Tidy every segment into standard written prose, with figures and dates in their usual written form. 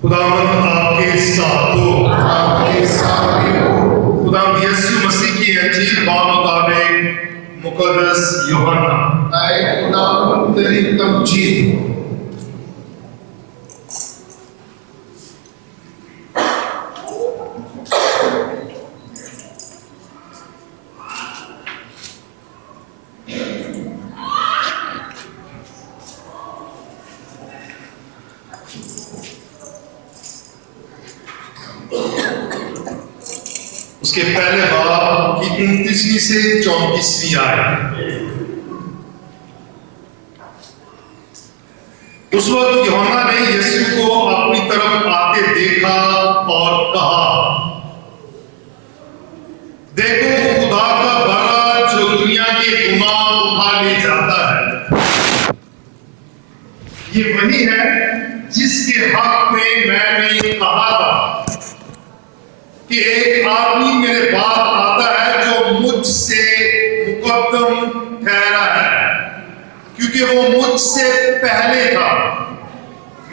खुदावंद आपके साथ हो। आपके साथ भी हो। खुदावंद यीशु मसीह की अंजील मुताबिक मुकद्दस यूहन्ना। ऐ खुदावंद तेरी तमजीद हो। उसके पहले बाब की 29वीं से 34वीं आयत। उस वक्त यूहन्ना ने यीशु को अपनी तरफ आते देखा और कहा, देखो खुदा का बड़ा जो दुनिया के गुनाह उठा ले जाता है। ये वही है जिसके हक में मैंने कहा था कि एक आदमी मेरे बाद आता है जो मुझसे मुकद्दम ठहरा है, क्योंकि वो मुझसे पहले था।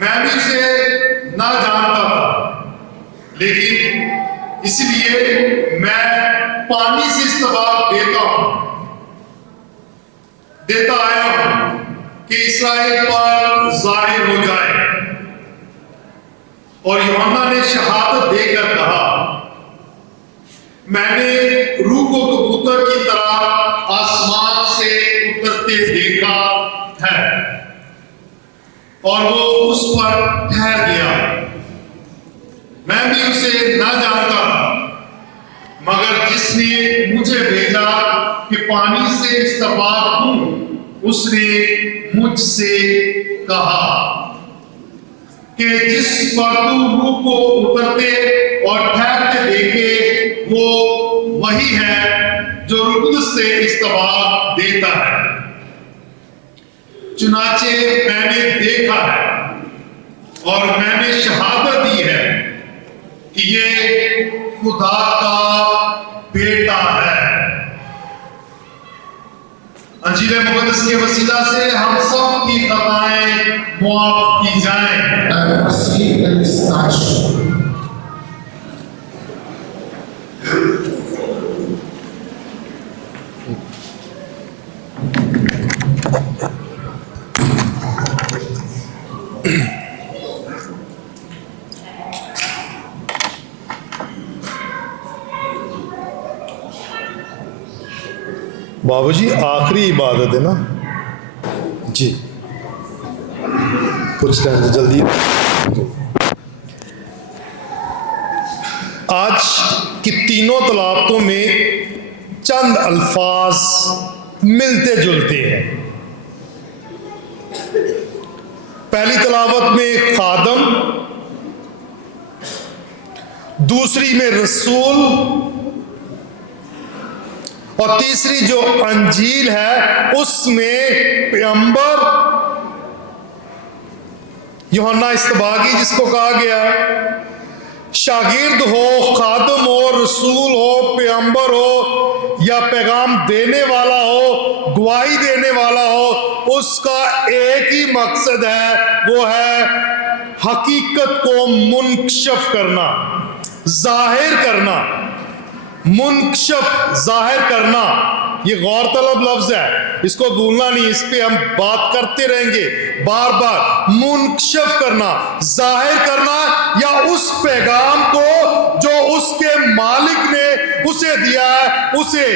मैं भी उसे ना जानता था, लेकिन इसलिए मैं पानी से इस्तबाब देता आया हूं कि इस्राएल पर जाहिर हो जाए। और यूहन्ना ने शहादत देकर कहा, मैंने रूह को कबूतर की तरह आसमान से उतरते देखा है और वो उस पर ठहर गया। मैं भी उसे ना जानता था, मगर जिसने मुझे भेजा कि पानी से इस्तबाब हूं, उसने मुझसे कहा कि जिस पर तू रूह को उतरते और ठहरते देखे, वो वही है जो रुकद से इस्तबाब देता है। चुनाचे मैंने देखा है और मैंने शहादत दी है कि ये खुदा का बेटा है। अंजील मुकद्दस के वसीला से हम सब की खताएं मुआफ की जाएं। ऐ मसीह तेरी साक्ष। बाबूजी आखिरी इबादत है ना जी, कुछ टाइम से जल्दी। आज की तीनों तलावतों में चंद अल्फाज मिलते जुलते हैं। पहली तलावत में खादम, दूसरी में रसूल, और तीसरी जो अंजील है उसमें पैगंबर यूहन्ना इस्तबागी, जिसको कहा गया शागिर्द हो, खादम हो, रसूल हो, पैगंबर हो या पैगाम देने वाला हो, गवाही देने वाला हो, उसका एक ही मकसद है, वो है हकीकत को मुनकशफ करना, जाहिर करना। मुनकशफ, जाहिर करना, ये गौरतलब लफ्ज है, इसको भूलना नहीं, इस पे हम बात करते रहेंगे बार बार। मुनकशफ करना, जाहिर करना, या उस पैगाम को जो उसके मालिक ने उसे दिया है, उसे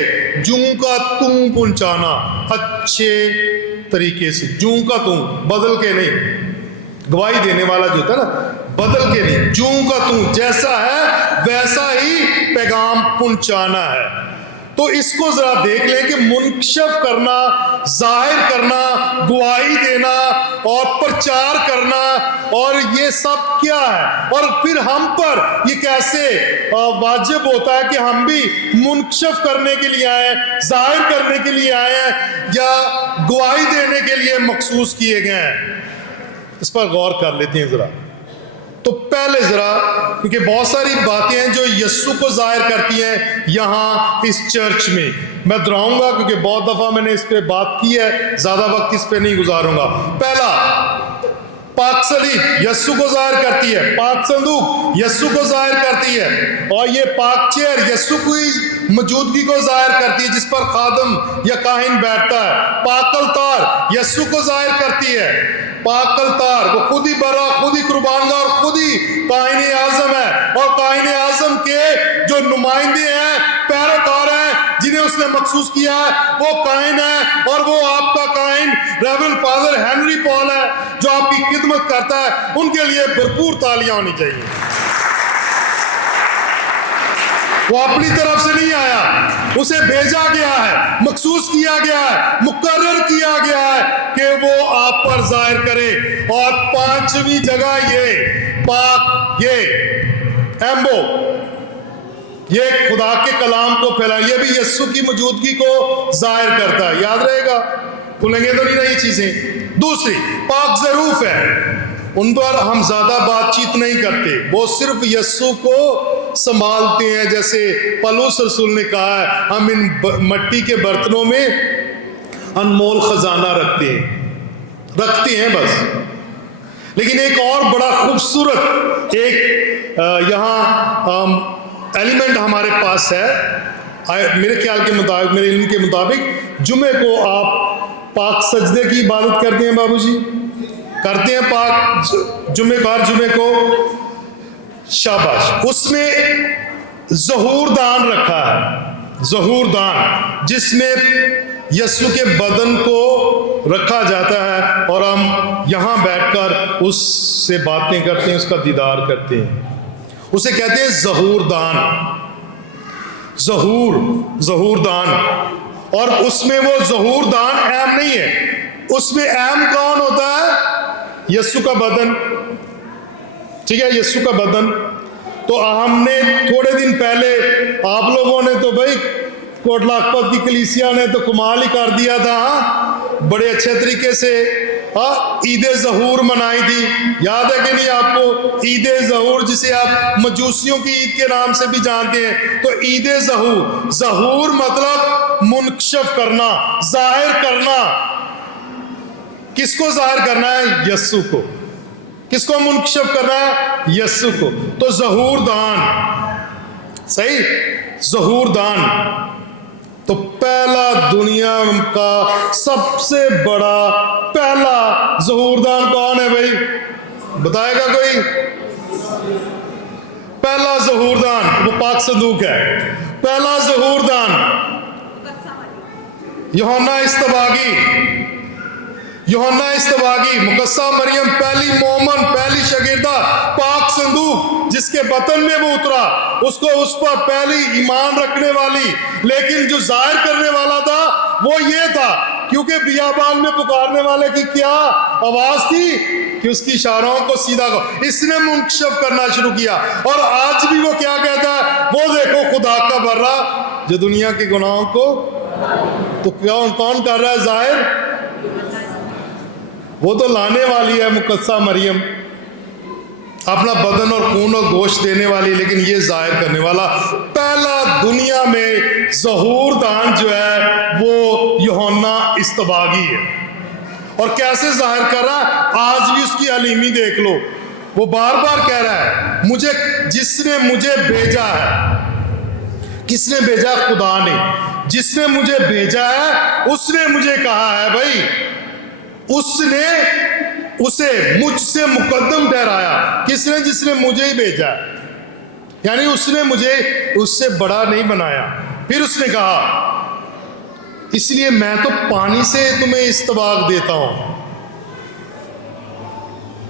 जूं का तूं पहुंचाना, अच्छे तरीके से। जूं का तूं, बदल के नहीं। गवाही देने वाला जो था ना, बदल के नहीं, जूं का तूं, जैसा है वैसा ही पैगाम पहुंचाना है। तो इसको जरा देख लें कि मुनकशफ करना, जाहिर करना, गवाही देना और प्रचार करना, और ये सब क्या है, और फिर हम पर ये कैसे वाजिब होता है कि हम भी मुनकशफ करने के लिए आए, जाहिर करने के लिए आए हैं, या गवाही देने के लिए मखसूस किए गए हैं। इस पर गौर कर लेते हैं जरा। तो पहले जरा, क्योंकि बहुत सारी बातें हैं जो यीशु को जाहिर करती हैं यहाँ इस चर्च में, मैं दोहराऊंगा क्योंकि बहुत दफा मैंने इस पे बात की है, ज्यादा वक्त इस पे नहीं गुजारूंगा। पहला, पाक सलीब यस्सु को जाहिर करती है, पाक संदूक यस्सु को जाहिर करती है, और ये पाक चेयर यस्सु की मौजूदगी को जाहिर करती है जिस पर खादम या काहिन बैठता है। पाक अलतार यस्सु को जाहिर करती है। पाक अलतार वो खुद ही बरा, खुद ही कुर्बानगा और खुद ही काहिन आजम है, और काहिन आजम के जो नुमाइंदे हैं, पैरोकार हैं, जिन्हें उसने मखसूस किया है, वो काहिन है, और वो आपका काहिन रेवरेंड फादर हेनरी पॉल है जो आपकी खिदमत करता है। उनके लिए भरपूर तालियां होनी चाहिए। वो अपनी तरफ से नहीं आया, उसे भेजा गया है, मखसूस किया गया है, मुकर्रर किया गया है कि वो आप पर जाहिर करे। और पांचवी जगह ये पाक, ये एम्बो, ये खुदा के कलाम को फैला, ये भी यस्सु की मौजूदगी को जाहिर करता है। याद रहेगा, भूलेंगे तो नहीं रही चीजें। दूसरी पाक ज़रूफ है, उन पर हम ज्यादा बातचीत नहीं करते, वो सिर्फ यस्सु को संभालते हैं। जैसे पौलुस रसूल ने कहा है, हम इन मट्टी के बर्तनों में अनमोल खजाना रखते हैं बस। लेकिन एक और बड़ा खूबसूरत एक यहाँ एलिमेंट हमारे पास है। मेरे ख्याल के मुताबिक, मेरे इल्म के मुताबिक, जुमे को आप पाक सजदे की इबादत करते हैं बाबूजी, करते हैं पाक जुमे को, शाबाश। उसमें ज़हूरदान रखा है, ज़हूरदान, जिसमें यस्सु के बदन को रखा जाता है, और हम यहाँ बैठकर उससे बातें करते हैं, उसका दीदार करते हैं। उसे कहते हैं ज़हूरदान, ज़हूरदान। और उसमें वो ज़हूरदान अहम नहीं है, उसमें अहम कौन होता है? यस्सु का बदन, ठीक है, यस्सु का बदन। तो हमने थोड़े दिन पहले, आप लोगों ने तो भाई कोट लाखपत की कलीसिया ने तो कमाल ही कर दिया था, बड़े अच्छे तरीके से ईद ज़हूर मनाई थी। याद है कि नहीं आपको? ईद ज़हूर, जिसे आप मजूसियों की ईद के नाम से भी जानते हैं। तो ईद ज़हूर, ज़हूर मतलब मुनकशफ करना, जाहिर करना। किसको जाहिर करना है? यस्सु को। किसको मुनकशफ करना है? यस्सु को। तो ज़हूरदान, सही, ज़हूरदान। तो पहला दुनिया का सबसे बड़ा पहला ज़हूरदान कौन है भाई? बताएगा कोई? पहला ज़हूरदान वो पाक संदूक है। पहला ज़हूरदान यूहन्ना इस्तबागी, मुकस्सा मरियम, पहली मोमन, पहली शगीरदा, पाक संदूक जिसके बतन में वो उतरा, उसको उस पर पहली ईमान रखने वाली। लेकिन जो जाहिर करने वाला था वो ये था, क्योंकि बियाबान में पुकारने वाले की क्या आवाज थी कि उसकी इशारों को सीधा करो। इसने मुनकशफ करना शुरू किया। और आज भी वो क्या कहता है? वो देखो खुदा का बर्रा जो दुनिया के गुनाहों को, तो कौन कर रहा है जाहिर? वो तो लाने वाली है मुकद्दसा मरियम, अपना बदन और खून और गोश्त देने वाली, लेकिन ये जाहिर करने वाला पहला दुनिया में ज़हूरदान जो है वो यूहन्ना इस्तबागी है। और कैसे जाहिर कर रहा है? आज भी उसकी अलीमी देख लो, वो बार बार कह रहा है, मुझे जिसने मुझे भेजा है। किसने भेजा? खुदा ने। जिसने मुझे भेजा है उसने मुझे कहा है भाई, उसने उसे मुझसे मुकद्दम ठहराया। किसने? जिसने मुझे ही भेजा, यानी उसने मुझे उससे बड़ा नहीं बनाया। फिर उसने कहा, इसलिए मैं तो पानी से तुम्हें इस्तबाग देता हूं,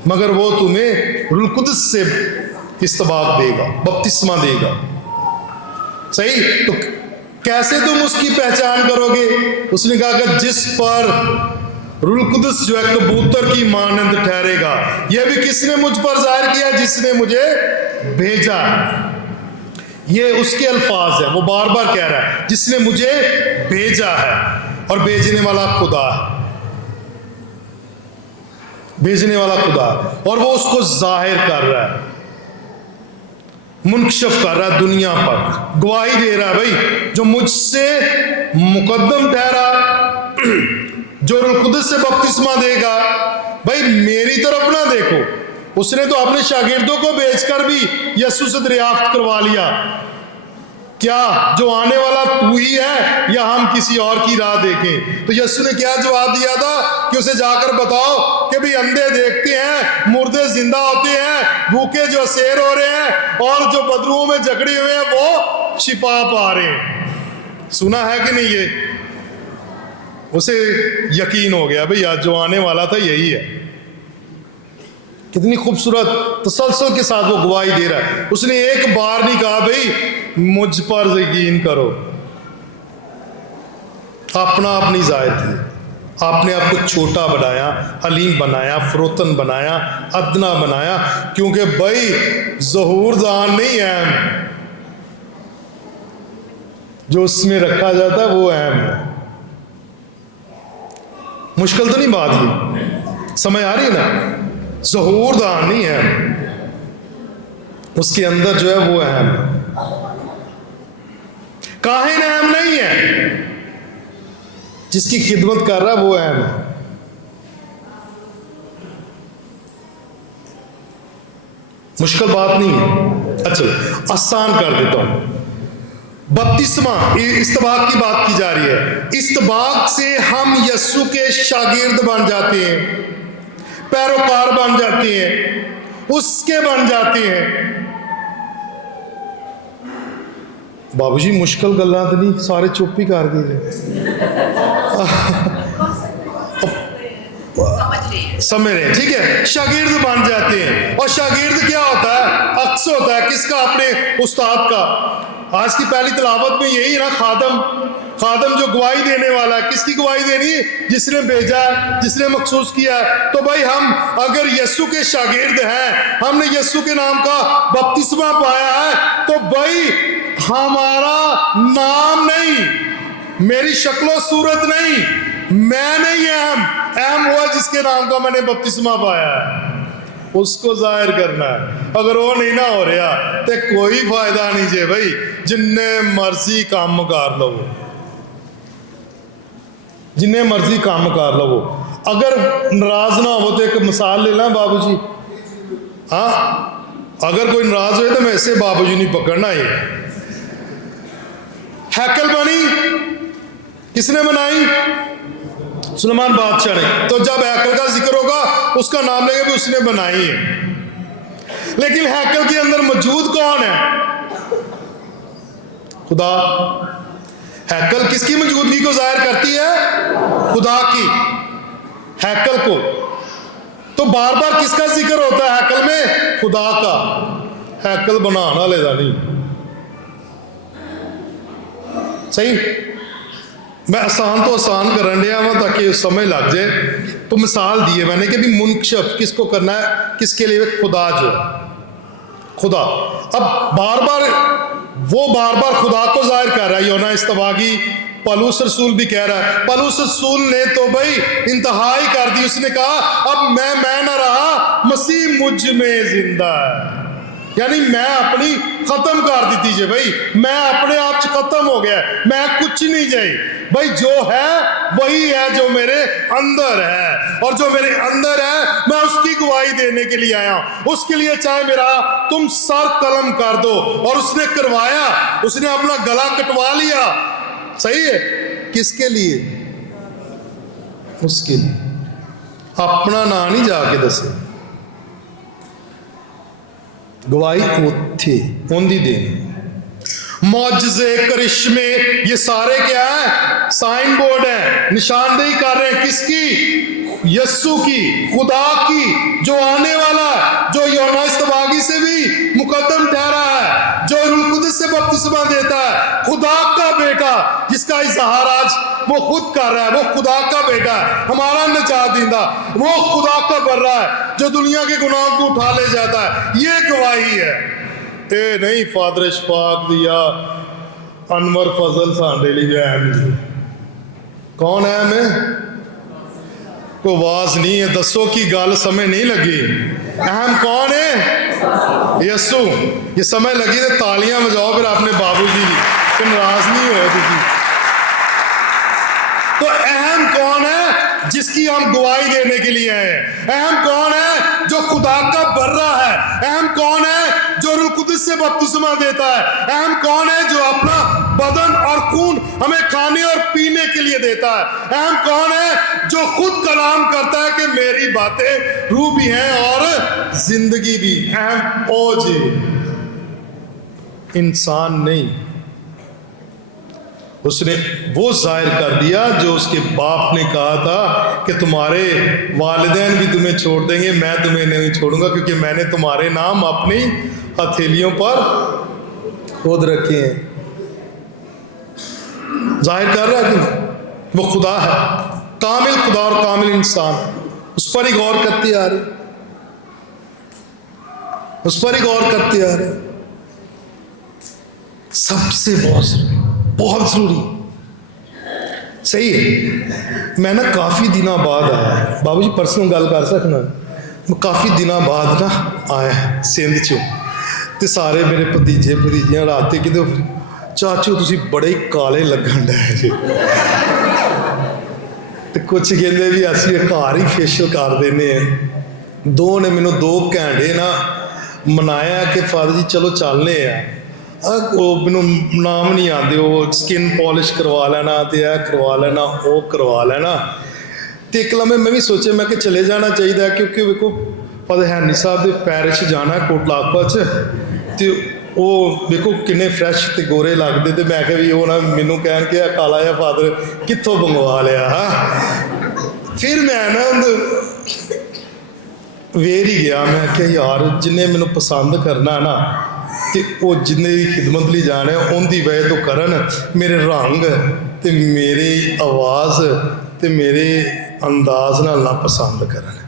मगर वो तुम्हें रूह कुद्स से इस्तबाग देगा, बपतिस्मा देगा। सही? तो कैसे तुम उसकी पहचान करोगे? उसने कहा कि जिस पर रूह कुद्स जो है कबूतर की मानंद ठहरेगा। यह भी किसने मुझ पर जाहिर किया? जिसने मुझे भेजा। ये उसके अल्फाज है, वो बार बार कह रहा है जिसने मुझे भेजा है, और भेजने वाला खुदा है, भेजने वाला खुदा है। और वो उसको जाहिर कर रहा है, मुनकशफ कर रहा है दुनिया पर, गवाही दे रहा है भाई जो मुझसे मुकद्दम ठहरा, जो रूह कुद्स से बपतिस्मा देगा, भाई मेरी तरफ ना देखो, उसने तो अपने शागिर्दों को बेचकर भी यीशु से दरियाफ्त करवा लिया, क्या जो आने वाला तू ही है या हम किसी और की राह देखें? तो यीशु ने क्या जवाब दिया था कि उसे जाकर बताओ कि भी अंधे देखते हैं, मुर्दे जिंदा होते हैं, भूखे जो सैर हो रहे हैं, और जो बदबुओं में जकड़े हुए हैं वो शिफा पा रहे हैं। सुना है कि नहीं? ये उसे यकीन हो गया भाई आज जो आने वाला था यही है। कितनी खूबसूरत तसल्सल के साथ वो गवाही दे रहा है। उसने एक बार नहीं कहा भाई मुझ पर यकीन करो, अपना आप नहीं जाहिर किया, आपने आपको छोटा बनाया, हलीम बनाया, फरोतन बनाया, अदना बनाया, क्योंकि भाई ज़हूरदान नहीं अहम, जो उसमें रखा जाता है वो अहम है। मुश्किल तो नहीं बात ये, समझ आ रही है ना? ज़हूरदान नहीं है, उसके अंदर जो है वो अहम है। काहिन अहम नहीं है, जिसकी खिदमत कर रहा है वो अहम है। मुश्किल बात नहीं है। अच्छा, आसान कर देता हूं। बपतिस्मा, इस्तबाक की बात की जा रही है। इस्तबाक से हम यीशु के शागिर्द बन जाते हैं, पैरोकार बन जाते हैं, उसके बन जाते हैं। बाबूजी मुश्किल गल्लां तो नहीं, सारे चुप ही कर गए। समझ रहे हैं? ठीक है, शागिर्द बन जाते हैं। और शागिर्द क्या होता है? अक्स होता है किसका? अपने उस्ताद का। आज की पहली तिलावत में यही ना, खादम, खादम जो गवाही देने वाला है। किसकी गवाही देनी है? जिसने भेजा है, जिसने मखसूस किया है। तो भाई हम अगर यीशु के शागिर्द हैं, हमने यीशु के नाम का बपतिस्मा पाया है, तो भाई हमारा नाम नहीं, मेरी शक्लो सूरत नहीं, मैं नहीं अहम, अहम हुआ जिसके नाम का मैंने बपतिस्मा पाया है, उसको जाहिर करना है। अगर वो नहीं ना हो रहा तो कोई फायदा नहीं जे भाई, जिन्ने मर्जी काम कर लो, जिन्ने मर्जी काम कर लो। अगर नाराज ना हो तो एक मिसाल ले ला बाबूजी। हाँ, अगर कोई नाराज हो तो मैं ऐसे बाबूजी नहीं पकड़ना। ये हैकल बनी किसने बनाई? सुलेमान बादशाह ने। तो जब हैकल का जिक्र होगा उसका नाम लेंगे भी उसने बनाई है। लेकिन हैकल के अंदर मौजूद कौन है? खुदा। हैकल किसकी मौजूदगी को जाहिर करती है? खुदा की। हैकल को तो बार बार किसका जिक्र होता है हैकल में? खुदा का। हैकल बनाना लेदा नहीं। सही? मैं आसान तो आसान करन दिया वहां ताकि समझ लग जाए। तो मिसाल दी है मैंने कि भी मुनकशफ किसको करना है? किसके लिए? खुदा। जो खुदा अब बार बार खुदा को जाहिर कर रहा है। योना इस्तबागी, पलूस रसूल भी कह रहा है। पलूस रसूल ने तो भाई इंतहाई कर दी। उसने कहा अब मैं ना रहा, मसीह मुझ में जिंदा है। यानी मैं अपनी खत्म कर दी थी जे भाई, मैं अपने आप से खत्म हो गया, मैं कुछ नहीं जाए भाई, जो है वही है जो मेरे अंदर है, और जो मेरे अंदर है मैं उसकी गवाही देने के लिए आया। उसके लिए चाहे मेरा तुम सर कलम कर दो, और उसने करवाया, उसने अपना गला कटवा लिया। सही है? किसके लिए? उसके लिए। अपना ना नहीं जाके दसे, गवाही उथे उन्दी देनी। मौजज़े, करिश्मे, ये सारे क्या है? साइन बोर्ड है, निशानदेही कर रहे हैं किसकी? यस्सु की, खुदा की, जो आने वाला है, जो यूहन्ना इस्तबागी से भी मुकद्दम ठहरा है, जो रूह कुदस से बपतिस्मा देता है, खुदा का बेटा, जिसका इजहार आज वो खुद कर रहा है। वो खुदा का बेटा है, हमारा निजात दींदा, वो खुदा का बर्रा है जो दुनिया के गुनाहों को उठा ले जाता है। ये गवाही है। ए नहीं फादर इशफाक दिया अनवर फजल सांडे ली अहम। कौन है? हमें को आवाज नहीं है, दसो की गल समय नहीं लगी। अहम कौन है? यस्सु। ये समय लगी तो तालियां बजाओ फिर अपने बाबूजी की, नाराज नहीं हो तुझी। तो अहम कौन है? जिसकी हम गवाही देने के लिए आए हैं। अहम कौन है? जो खुदा का बर्रा है। अहम कौन है जो रूह कुदस से बपतिस्मा देता है? अहम कौन है जो अपना बदन और खून हमें खाने और पीने के लिए देता है? अहम कौन है जो खुद कलाम करता है कि मेरी बातें रूह भी हैं और जिंदगी भी? अहम ओ जी, इंसान नहीं, उसने वो जाहिर कर दिया जो उसके बाप ने कहा था कि तुम्हारे वालिदैन भी तुम्हें छोड़ देंगे, मैं तुम्हें नहीं छोड़ूंगा, क्योंकि मैंने तुम्हारे नाम अपनी हथेलियों पर खुद रखे हैं। जाहिर कर रहा है कि वो खुदा है, कामिल खुदा और कामिल इंसान। उस पर ही गौर करते आ रहे, उस पर ही गौर करते आ रहे। सबसे बहुत जरूरी सही है। मैं ना काफ़ी दिनों बाद आया, बाबू जी परसों गल कर सकना, मैं काफ़ी दिनों बाद ना आया सिंध चो, तो सारे मेरे भतीजे भतीजियां रात कि चाचू तुसी बड़े ही काले लगन डे जे, तो कुछ कहते भी असी घर ही फेशियल कर देने। दो ने मैनू 2 घंटे ना मनाया कि फादर जी चलो चलने हैं। वो मैनू नाम नहीं आते, वो स्किन पॉलिश करवा लेना, तो यह करवा लेना, वो करवा लेना। तो एक लम्हे मैं भी सोचे मैं कि चले जाना चाहिए, क्योंकि देखो फादर हैनी साहब के पैरिश जाना कोटलाकपा च, तो वो देखो किन्ने फ्रैश तो गोरे लगते, तो मैं भी वो ना मैनू कह के काला या फादर कितों मंगवा लिया। फिर मैं ना वेर ही गया, मैं क्या यार जिन्हें मैनू पसंद करना ना, तो वो जिन्हें की खिदमत ली जाने उनकी वजह तो करन, मेरे रंग तो मेरी आवाज़ तो मेरे अंदाज नाल ना पसंद करन।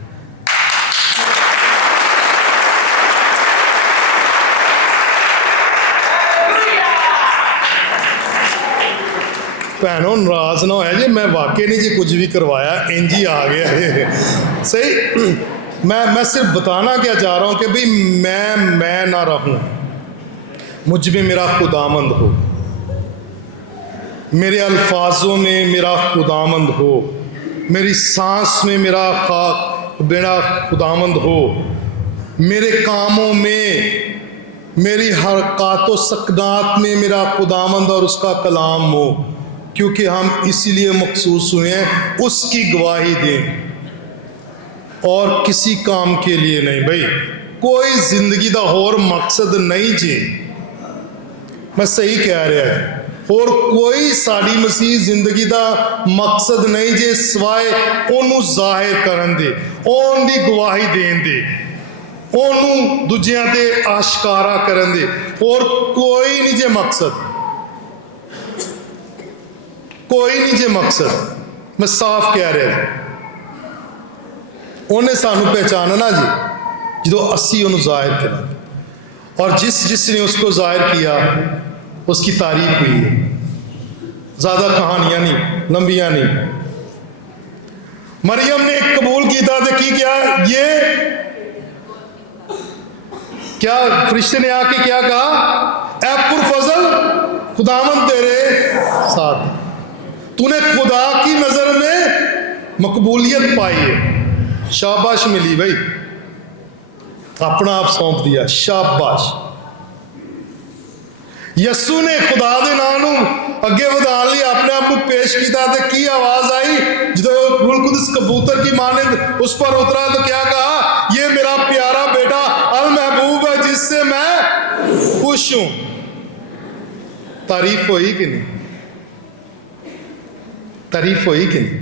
भैनों नाराज ना होया जी, मैं वाकई नहीं जी कुछ भी करवाया, इंज ही आ गया सही। मैं सिर्फ बताना क्या चाह रहा हूँ कि भाई मैं ना रहूँ, मुझ में मेरा खुदामंद हो, मेरे अल्फाजों में मेरा खुदामंद हो, मेरी सांस में मेरा खुदामंद हो, मेरे कामों में, मेरी हरकत व सकनात में मेरा खुदामंद और उसका कलाम हो, क्योंकि हम इसीलिए मखसूस हुए हैं उसकी गवाही दें और किसी काम के लिए नहीं। भाई कोई जिंदगी का होर मकसद नहीं जी, मैं सही कह रहा है, और कोई साड़ी मसीह जिंदगी का मकसद नहीं जे सिवाय ओनू जाहिर करन दे, ओन दी गवाही देन दे, ओनू दूजियां दे आशकारा करन दे, और कोई नहीं जे मकसद, कोई नहीं जे मकसद। मैं साफ कह रहा, उन्हें सानू पहचानना जी जो असी उन्हें जाहिर करें, और जिसने उसको जाहिर किया उसकी तारीफ हुई है। ज़्यादा कहानियां नहीं, लंबियां नहीं। मरियम ने कबूल किया तो की क्या, ये क्या फरिश्ते ने आके क्या कहा, ऐ पुरफजल खुदावंद तेरे साथ, तूने खुदा की नज़र में मकबूलियत पाई है, शाबाश मिली भाई, अपना आप सौंप दिया, शाबाश। यसू ने खुदा के नाम अगे बढ़ा लिए अपने आप को पेश किया, तो की आवाज आई जो रूह कुदस कबूतर की माने उस पर उतरा, तो क्या कहा, ये मेरा प्यारा बेटा अल महबूब है जिससे मैं खुश हूं। तारीफ हुई कि नहीं, तारीफ हुई कि नहीं।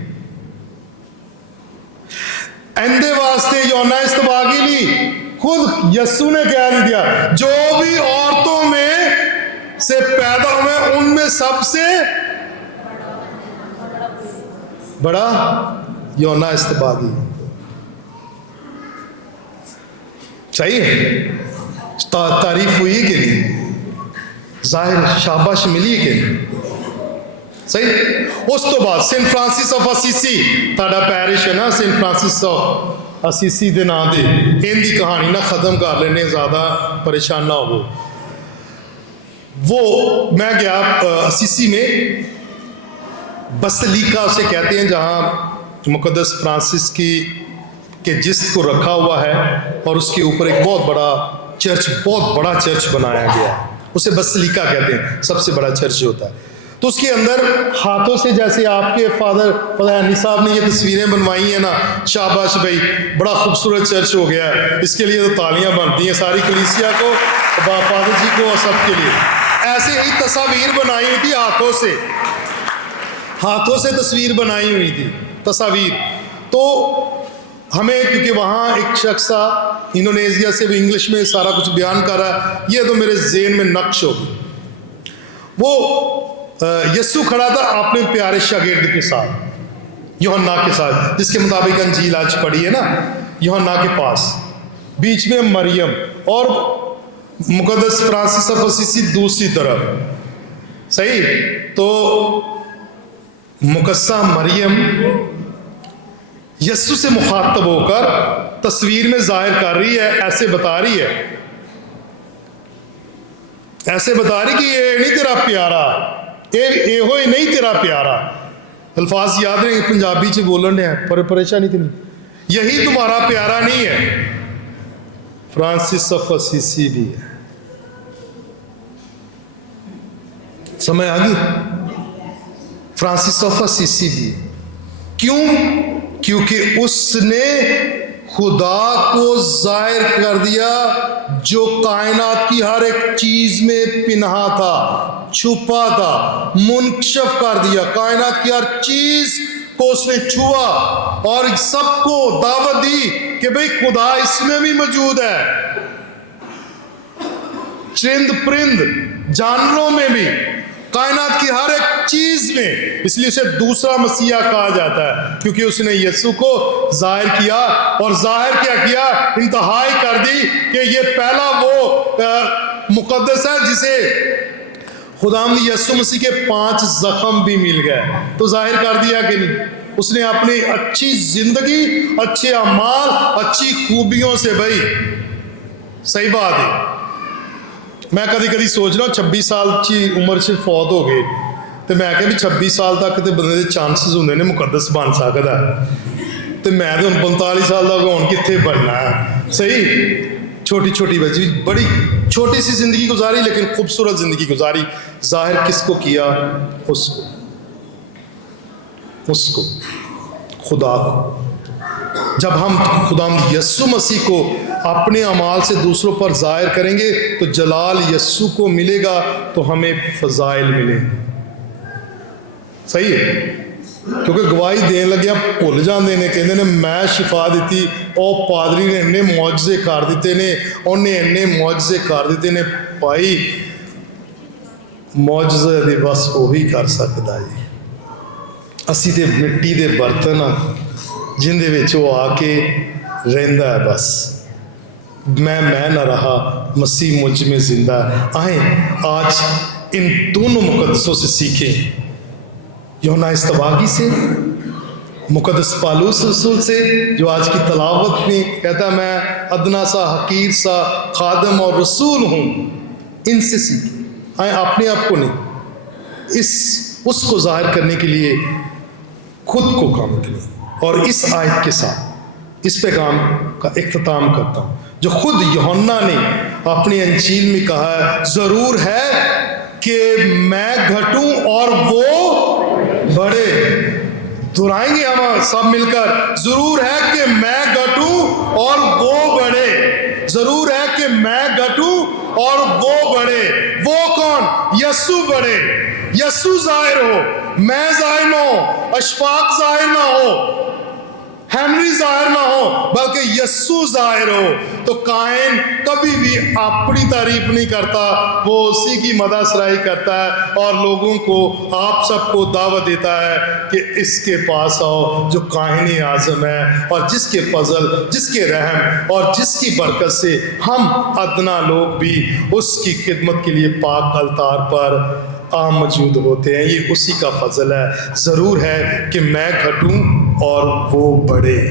एंदे वास्ते यूहन्ना इस्तबागी ली खुद यसू ने कह दिया, जो भी औरतों में से पैदा हुए उनमें सबसे बड़ा यूहन्ना इस्तबागी। सही है, तारीफ हुई कि नहीं, जाहिर शाबाश मिली कि नहीं, सही। उस तो बाद सेंट फ्रांसिस ऑफ असीसी, ताड़ा पैरिश है ना सेंट फ्रांसिस ऑफ असीसी के नाम दे, इनकी कहानी ना ख़त्म कर लेने, ज़्यादा परेशान ना हो। वो मैं गया असीसी में, बसलीका उसे कहते हैं, जहाँ मुक़द्दस फ्रांसिस की कि जिसको रखा हुआ है और उसके ऊपर एक बहुत बड़ा चर्च बनाया गया है। उसे बसलिका कहते हैं, सबसे बड़ा चर्च होता है। तो उसके अंदर हाथों से, जैसे आपके फादर हनी साहब ने ये तस्वीरें बनवाई हैं ना, शाबाश भाई, बड़ा खूबसूरत चर्च हो गया है। इसके लिए तो तालियां बनती हैं सारी कलीसिया को, फादर जी को और सबके लिए। ऐसे ही तस्वीर बनाई हुई थी, हाथों से तस्वीर बनाई हुई थी, तस्वीर। तो हमें, क्योंकि वहाँ एक शख्स था इंडोनेशिया से, वो इंग्लिश में सारा कुछ बयान कर रहा है, ये तो मेरे ज़हन में नक्श होगी। वो यस्सु खड़ा था अपने प्यारे शागिर्द के साथ, यूहन्ना के साथ, जिसके मुताबिक अंजील आज पढ़ी है ना, यूहन्ना के पास। बीच में मरियम और मुकद्दस फ्रांसिस ऑफ असीसी दूसरी तरफ। सही। तो मुकद्दसा मरियम यस्सु से मुखातब होकर तस्वीर में जाहिर कर रही है, ऐसे बता रही कि ये नहीं तेरा प्यारा, ये हो ही नहीं तेरा प्यारा। अल्फाज याद रहेंगे, पंजाबी च बोलने हैं, पर परेशानी तो नहीं, यही तुम्हारा प्यारा नहीं है। फ्रांसिस ऑफ असीसी भी है, समय आ गई। फ्रांसिस ऑफ असीसी भी है। क्यों? क्योंकि उसने खुदा को जाहिर कर दिया जो कायनात की हर एक चीज में पिन्हा था, छुपा था, मुनकशफ कर दिया। कायनात की हर चीज को उसने छुआ और सबको दावत दी कि भाई खुदा इसमें भी मौजूद है, चिंद परिंद जानवरों में भी, कायनात की हर एक चीज में। इसलिए उसे दूसरा मसीहा कहा जाता है, क्योंकि उसने यीशु को जाहिर किया। और जाहिर क्या किया? इंतहाई कर दी कि ये पहला वो मुकद्दस है जिसे खुदावंद यीशु मसीह के 5 जख्म भी मिल गए। तो जाहिर कर दिया कि नहीं, उसने अपनी अच्छी जिंदगी, अच्छे अमाल, अच्छी खूबियों से, भाई सही बात है। मैं कभी कभी सोच रहा हूँ 26 साल की उम्र से फौत हो गए, तो मैं क्या भी 26 साल तक तो बंदे के चांसिस होंगे ने मुकद्दस बन सकता, तो मैं तो 45 साल का हूँ कितने बनना है। सही। छोटी छोटी बच्ची, बड़ी छोटी सी जिंदगी गुजारी, लेकिन खूबसूरत जिंदगी गुजारी। जाहिर किसको किया? उसको, खुदा को। जब हम खुदावंद यीशु मसीह को अपने अमाल से दूसरों पर जाहिर करेंगे तो जलाल यीशु को मिलेगा, तो हमें फजाइल मिलेंगे। सही है। क्योंकि गवाही देने लगे भुल जाते ने, कहते ने मैं शिफा दी, और पादरी ने इन्ने मुआजजे कर दिते ने, उन्हें इन्ने मुआजजे कर दिते ने। भाई मुआजजे दे बस वही कर सकता जी। असी तो मिट्टी के बर्तन हाँ जिंदे विच वो आके रहिंदा है। बस मैं न रहा, मसीह मुझ में जिंदा है। आए आज इन दोनों मुकद्दसों से सीखें, यूहन्ना इस्तबागी से, मुकद्दस पालूस रसूल से, जो आज की तलावत में कहता मैं अदना सा हकीर सा खादम और रसूल हूँ, इनसे सीखें। आए अपने आप को नहीं, उसको जाहिर करने के लिए खुद को काम करें। और इस आयत के साथ इस पैगाम का इख्तिताम करता हूँ, जो खुद यूहन्ना ने अपनी अंजील में कहा है, जरूर है कि मैं घटूं और वो बढ़े। दोहराएंगे हम सब मिलकर, जरूर है कि मैं घटूं और वो बढ़े। जरूर है कि मैं घटूं और वो बढ़े। वो कौन? यीशु बढ़े, यीशु जाहिर हो, मैं जाहिर ना हो, अशफाक जाहिर ना हो, हेनरी जाहिर ना हो, बल्कि यीशु जाहिर हो। तो कायन कभी भी अपनी तारीफ नहीं करता, वो उसी की मदहसराई करता है और लोगों को, आप सबको दावत देता है कि इसके पास आओ जो काहिनी आज़म है, और जिसके फजल, जिसके रहम और जिसकी बरकत से हम अदना लोग भी उसकी खिदमत के लिए पाक अलतार पर मौजूद होते हैं। ये उसी का फजल है। ज़रूर है कि मैं घटूं और वो बढ़े।